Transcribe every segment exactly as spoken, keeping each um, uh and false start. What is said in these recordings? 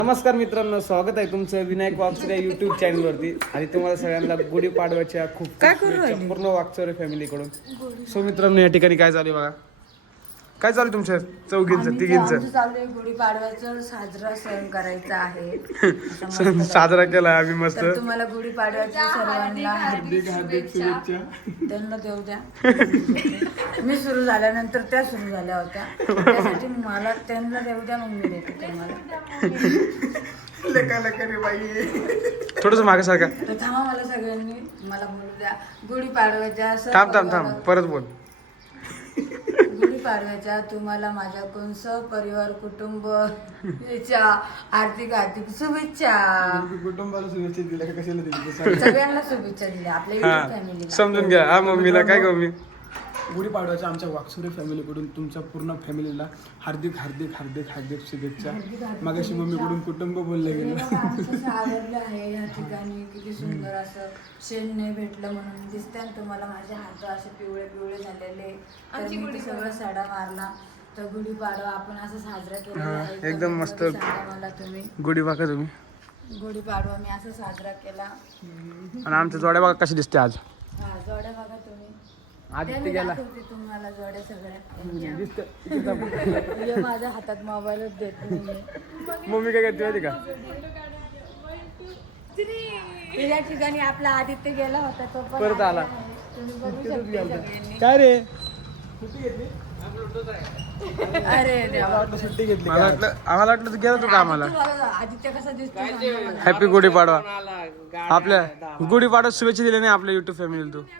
नमस्कार मित्रांनो, स्वागत आहे तुमचं विनायक वागचोरे युट्यूब चॅनलवरती. आणि तुम्हाला सगळ्यांना गुढीपाडव्याच्या खूप शुभेच्छा पूर्ण वागचोरे फॅमिलीकडून. सो मित्रांनो, या ठिकाणी काय चालू बघा, काय चालू तुमच्या चौघींचं तिघींचं चालू गुढीपाडव्याचं साजरा सण करायचा आहे. सण साजरा केला आम्ही मस्त. तर तुम्हाला गुढीपाडव्याच्या सर्वांना हार्दिक हार्दिक शुभेच्छा. त्यांना देऊ द्या. मी सुरू झाल्यानंतर त्या सुरू झाल्या होत्या, त्यासाठी मला त्यांना देऊ द्या, मग मी देते तुम्हाला. थोडस मागे सारखा. तर थांबा, मला सगळ्यांनी मला बोलू द्या. गुढीपाडव्याच्या थांब थांब थांब परत बोल. गुढीपाडव्याच्या तुम्हाला माझ्याकडून सहपरिवार कुटुंब आर्थिक आर्थिक शुभेच्छा. कुटुंबाला शुभेच्छा दिल्या कशाला दिली सगळ्यांना शुभेच्छा दिल्या आपल्या युट्यूब फॅमिलीला. समजून घ्या. हा मम्मीला काय गं, मी गुढीपाडव्याच्या आमच्या वागसुरे फॅमिलीकडून तुमच्या पूर्ण फॅमिलीला हार्दिक हार्दिक हार्दिक हार्दिक शुभेच्छा. मागाशी मम्मीकडून कुटुंब बोललं गेलं. आवडलं आहे या ठिकाणी, किती सुंदर असं शेण नाही भेटलं म्हणून दिसतंय ना तुम्हाला. माझे हात असे पिवळे पिवळे झालेले, तर मी ते सगळं साडा मारला. तर गुढीपाडवा आपण असं साजरा केला आहे. एकदम मस्त. मला तुम्ही गुढी बघा तुम्ही. गुढीपाडवा मी असा साजरा केला. आणि आमच्या जोड्या बघा कशी दिसते आज. हा, जोड्या बघा तुम्ही. आदित्य गेला तुम्हाला जोड्या सगळ्या. माझ्या हातात मोबाईलच देत नाहीये. मम्मी काय करते माहिती का. या ठिकाणी आपला आदित्य गेला होता, तो पण परत आला. तुम्ही बघू शकता सगळ्यांनी. काय रे, अरे देवा, सुट्टी घेतली. मला वाटलं आम्हाला वाटलं गेला तू कामाला. आदित्य कसा दिसतो. हॅपी गुढीपाडवा. आपल्या गुढीपाडवा शुभेच्छा दिल्या नाही आपल्या युट्यूब फॅमिलीला तू.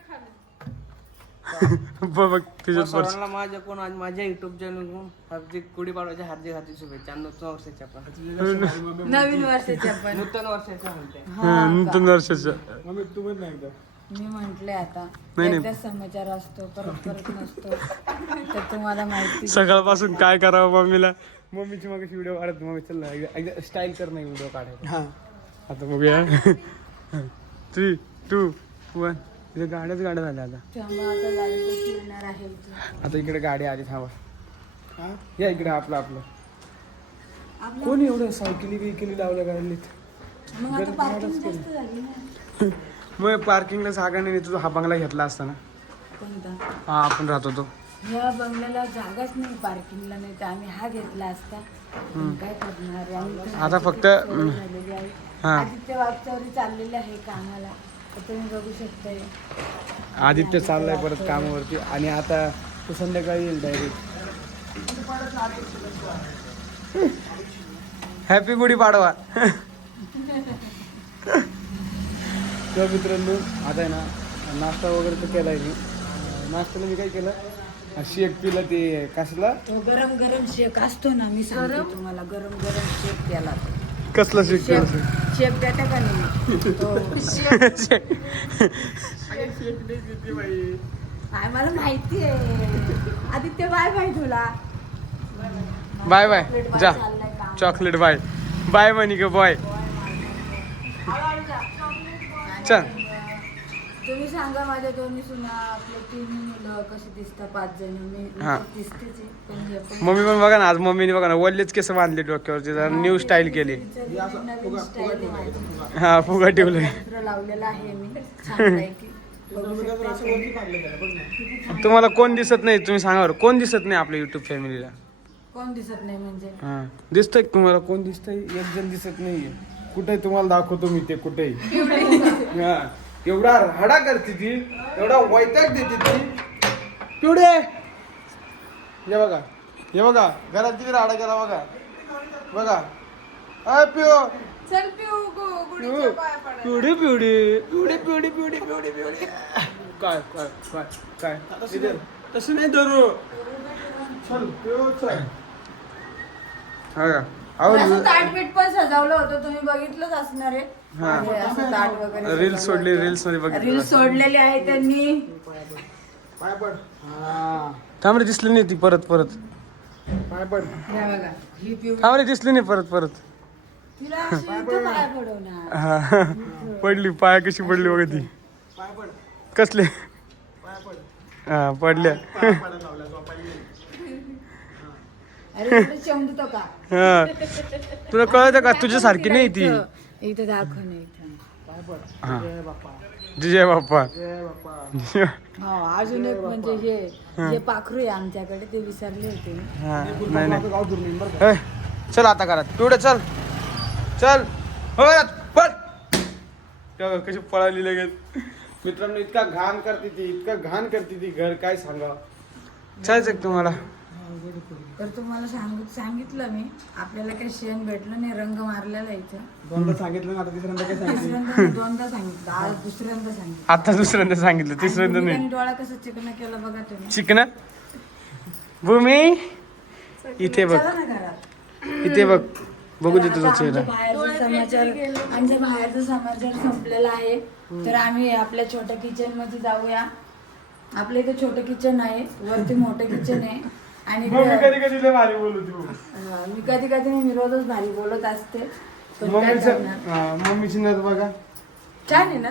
बघ सर्वांना माझ्या कोण आज माझ्या युट्यूब चॅनल हार्दिक गुढीपाडव्याच्या हार्दिक हार्दिक शुभेच्छा. नूतन वर्षाच्या पण नवीन वर्षाच्या पण नूतन वर्षाच्या म्हणते. नूतन वर्षाचं. मम्मी तू पण नाही का. मी म्हंटले आता नाही. एकदा समाचार असतो, परत परत नसतो. तर तुम्हाला माहिती सकाळपासून काय करावं मम्मीला. मम्मीची मग व्हिडिओ काढत मम्मी चल ना एकदा स्टाईल कर नाही व्हिडिओ काढायचा. हा आता बघूया. Three two one. इथे गाड्याच गाड्या झाल्या आता. थांबा, आता गाडी कशी येणार आहे इथे. आता इकडे गाडी आली. थांबा, हा या इकडे. आपलं आपलं आपल्या- कोण एवढं सायकली बिकली लावल्या गाडीत. मग आता पार्किंग जास्त झाली ना. मग पार्किंगला जागा नाही, तुझा हा बंगला घेतला असता ना. कोणता? हा आपण राहत होतो. या बंगल्याला जागाच नाही पार्किंगला, नाही तर आम्ही हा घेतला असता. पण काय करणार, आम्ही आता फक्त झालेली आहे. हा. आदित्य वागचौरी चाललेले आहे कामाला, तर तुम्ही बघू शकताय. आदित्य चाललाय परत कामावरती. आणि आता तो संध्याकाळी येईल डायरेक्ट. हॅपी गुढीपाडवा. तर मित्रांनो, आता आहे ना नाश्ता वगैरे तर केलाय मी. नाश्त्याला मी काय केलं, शेक पिला. ते कसला तो गरम गरम शेक असतो ना, मी सांगते तुम्हाला, गरम गरम शेक केला. कसला शेक शेक केला. शेक देता का नाही तो काय मला माहिती आहे. आदित्य बाय बाय तुला. बाय बाय जा. चॉकलेट बाय बाय म्हणी ग बॉय. चल. तुम्ही सांगा माझ्या दोन्ही सुना, आपले तीन मुलं कशी दिसतात, पाच जण. मी हा. दिसतेच आहे, पण हे पण मम्मी पण बघा ना, आज मम्मीने बघा ना वल्लेच केस बांधले डोक्यावरती. जरा न्यू स्टाईल केली. नवीन स्टाईल आहे माझी. हा, फुगा ठेवले. चित्र लावलेलं आहे मी. छान आहे की. बघू शकता. तुम्हाला कोण दिसत नाही, तुम्ही सांगा बरं, कोण दिसत नाही आपल्या युट्यूब फॅमिलीला. कोण दिसत नाही म्हणजे? हा, दिसतंय तुम्हाला कोण दिसतंय. एक जण दिसत नाहीये. कुठे तुम्हाला दाखवतो मी ते कुठे. हा, एवढा राडा करते ती, एवढा वैताग देते ती. पिवडे हे बघा, हे बघा घरात किती राडा केला बघा. बघा अय पिओ. चल पिऊ गो, गुढीच्या पाया पडायला. पिवडी पिवडी पिवडी पिवडी पिवडी पिवडी पिवडी. काय काय काय काय तसं नाही धरू. चल पिओ चल. हा का असं ताटपीठ पण सजवलं होतं, तुम्ही बघितलंच असणार आहे. म्हणजे असं ताट वगैरे रील्स सोडली, रील्स मध्ये बघितलं. रील्स सोडलेली आहे त्यांनी. पाय पड. हा थांबरे दिसली नाही ती परत परत. पाय पड. हे बघा, ही पिऊ थांबरे दिसली नाही परत परत. तिला अशी इथं पाय पडवणार. हा, पडली. पाया कशी पडली बघा ती. पाय पड. कसले. पाय पड. हा, पडल्या. पाय पडायला लावला, झोपायला गेली. अरे एवढं चमकतो का हा. तुला कळतं का तुझ्यासारखी नाही ती इथं इथं दाखव ना इथं काय पण हा. जय बाप्पा जय बाप्पा जय बाप्पा हा अजून एक म्हणजे हे हे पाखरू आहे आमच्याकडे ते विसरले होते मी. हा, नाही नाही गाव दूर नाही बरं का? ए, चल आता करा पिवडे चल चल हो पळ तेव्हा कशी पळाली लगेच मित्रांनो इतका घाण करते ती इतका घाण करते ती घर काय सांगा चालचं का तुम्हाला तर तुम्हाला सांग सांगितलं मी आपल्याला काही शेण भेटलं नाही रंग मारलेला इथं दोनदा सांगितलं ना आता तिसऱ्यांदा काय सांगितलं तिसऱ्यांदा नाही, दोनदा सांगितलं आज दुसऱ्यांदा सांगितलं आता दुसऱ्यांदा सांगितलं तिसऱ्यांदा आणि नाही भूमिकाने डोळा कसं चिकन केला बघा तुम्ही चिकन भूमी इथे बघ चला ना घरात इथे बघ बघू दे तर तुझा आता चेहरा आमच्या बाहेरचा समाचार आमच्या बाहेरचा समाचार संपलेला आहे तर आम्ही आपल्या छोट्या किचन मध्ये जाऊया आपल्या इथे छोटं किचन आहे वरती मोठं किचन आहे आणि मम्मी कधी कधी लय भारी बोलू तू हा, मी कधी कधी मी रोजच भारी बोलत असते पण काय मम्मीचं करणार? हा, मम्मीची नस बघा छान आहे ना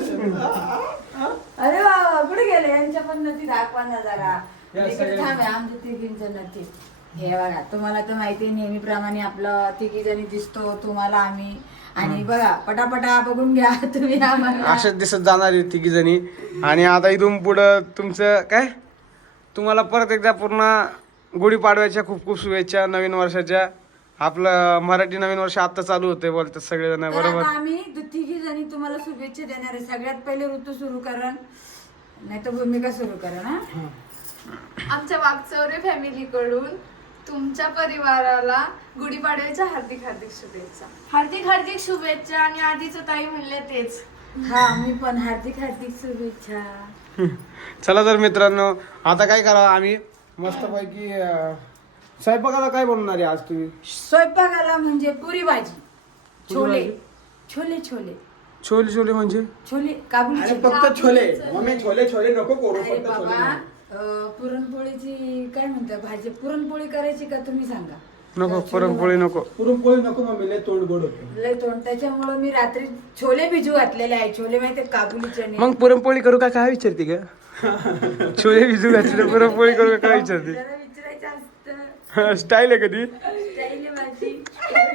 अरे वा कुठे गेले यांच्या पण नती दाखवा ना जरा इकडे थांब आहे आमच्या तिघींचं नती हे बघा तुम्हाला तर माहिती आहे नेहमीप्रमाणे आपलं तिघी जणी दिसतो तुम्हाला आम्ही आणि बघा पटापटा बघून घ्या तुम्ही आम्हाला अशाच दिसत जाणार आहे तिघी जणी आणि आता इथून पुढं तुमचं काय तुम्हाला परत एकदा पूर्ण गुढीपाडव्याच्या खूप खूप शुभेच्छा नवीन वर्षाच्या आपलं मराठी नवीन वर्ष आता चालू होते बोलतात सगळेजण तर बरोबर आता आम्ही तिघी जणी तुम्हाला शुभेच्छा देणार आहे सगळ्यात पहिले ऋतू सुरू करण नाही तर भूमिका सुरू करण हा आमच्या वागचौरे फॅमिलीकडून तुमच्या परिवाराला गुढीपाडव्याच्या हार्दिक हार्दिक शुभेच्छा हार्दिक हार्दिक शुभेच्छा आणि आधीच ताई म्हणले तेच हा मी पण हार्दिक हार्दिक शुभेच्छा चला तर मित्रांनो आता काय करावं आम्ही मस्तपैकी अं, स्वयंपाकाला काय बनवणार आहे आज तुम्ही स्वयंपाकाला म्हणजे पुरी भाजी छोले भाजी? छोले छोले छोले छोले म्हणजे छोले काबुली अरे छोले. फक्त छोले मम्मी छोले छोले नको करू अरे फक्त छोले बाबा बनव. अं, पुरणपोळीची काय म्हणतात भाजी पुरणपोळी करायची का तुम्ही सांगा नको पुरणपोळी नको पुरणपोळी नको मम्मी लय तोंड गोड होतं लय तोंड त्याच्यामुळे मी रात्री छोले भिजू घातलेले आहे छोले माहिती काबुली चणे मग पुरणपोळी करू का काय विचारते का छोले भिजू घातले पुरणपोळी करू का काय विचारते जरा विचारायचं असतं स्टाईल आहे कधी स्टाईल आहे माझी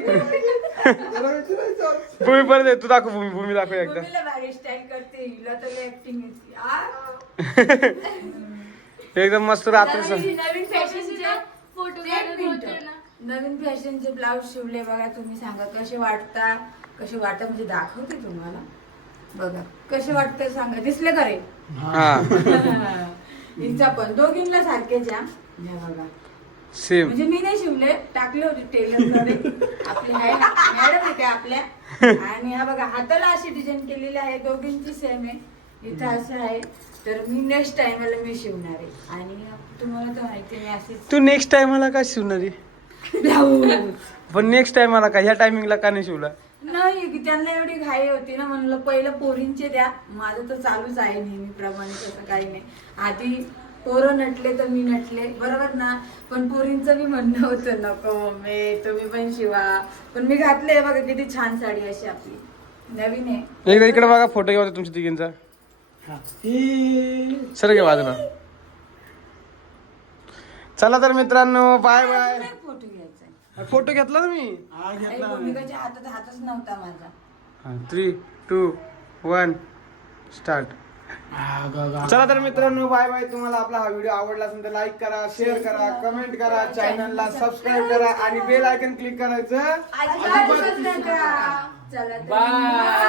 भूमी परत आहे, तू दाखव भूमी भूमी दाखव एकदा भूमीला भारी स्टाईल करते हिला तर ऍक्टिंग येते आ? एकदम मस्त रात्री नवीन नवीन फॅशनचे फोटो एक काढत मिनिट. होते ना. नवीन फॅशनचे ब्लाऊज शिवले बघा तुम्ही सांगा कसे वाटता कसे वाटत म्हणजे दाखवते तुम्हाला बघा कसे वाटतं सांगा दिसले का रे हा हिचा पण दोघींना सारखेच या या बघा सेम म्हणजे मी नाही शिवले टाकले होते टेलर कडे आपले आहे ना मॅडम आहे त्या आपल्या आणि हा बघा हाताला अशी डिझाईन केलेली आहे दोघींची सेम आहे इथं असं आहे तर मी नेक्स्ट टाइमला मी शिवणार आहे आणि तुम्हाला तर माहिती आहे, मी अशीच तू नेक्स्ट टाइमला काय शिवणार आहे ब्लाऊज पण नेक्स्ट टाइमला का ह्या टायमिंगला का नाही शिवला नाही की त्यांना एवढी घाई होती ना म्हणलं पहिलं पोरींचे द्या माझं तर चालूच आहे नेहमीप्रमाणे तसं काही नाही आधी पोरं नटले तर मी नटले बरोबर ना पण पोरींचं बी म्हणणं होतं नको मम्मी तुम्ही पण शिवा पण मी घातले बघा किती छान साडी अशी आपली नवीन आहे एकदा इकडे बघा फोटो घ्या तुमच्या तिघींचा हा. ही सर घे बाजूला चला तर मित्रांनो बाय बाय फोटो घ्यायचा फोटो घेतला ना मी हा आई घेतला ना. भूमिकाच्या हातात हातच नव्हता माझा थ्री टू वन स्टार्ट हा, गा, गा. चला तर मित्रांनो बाय बाय तुम्हाला आपला हा व्हिडिओ आवडला असेल तर लाईक करा शेअर करा कमेंट करा चॅनलला सबस्क्राईब करा आणि बेल आयकन क्लिक करायचं अजिबात विसरू नका. चला तर. बाय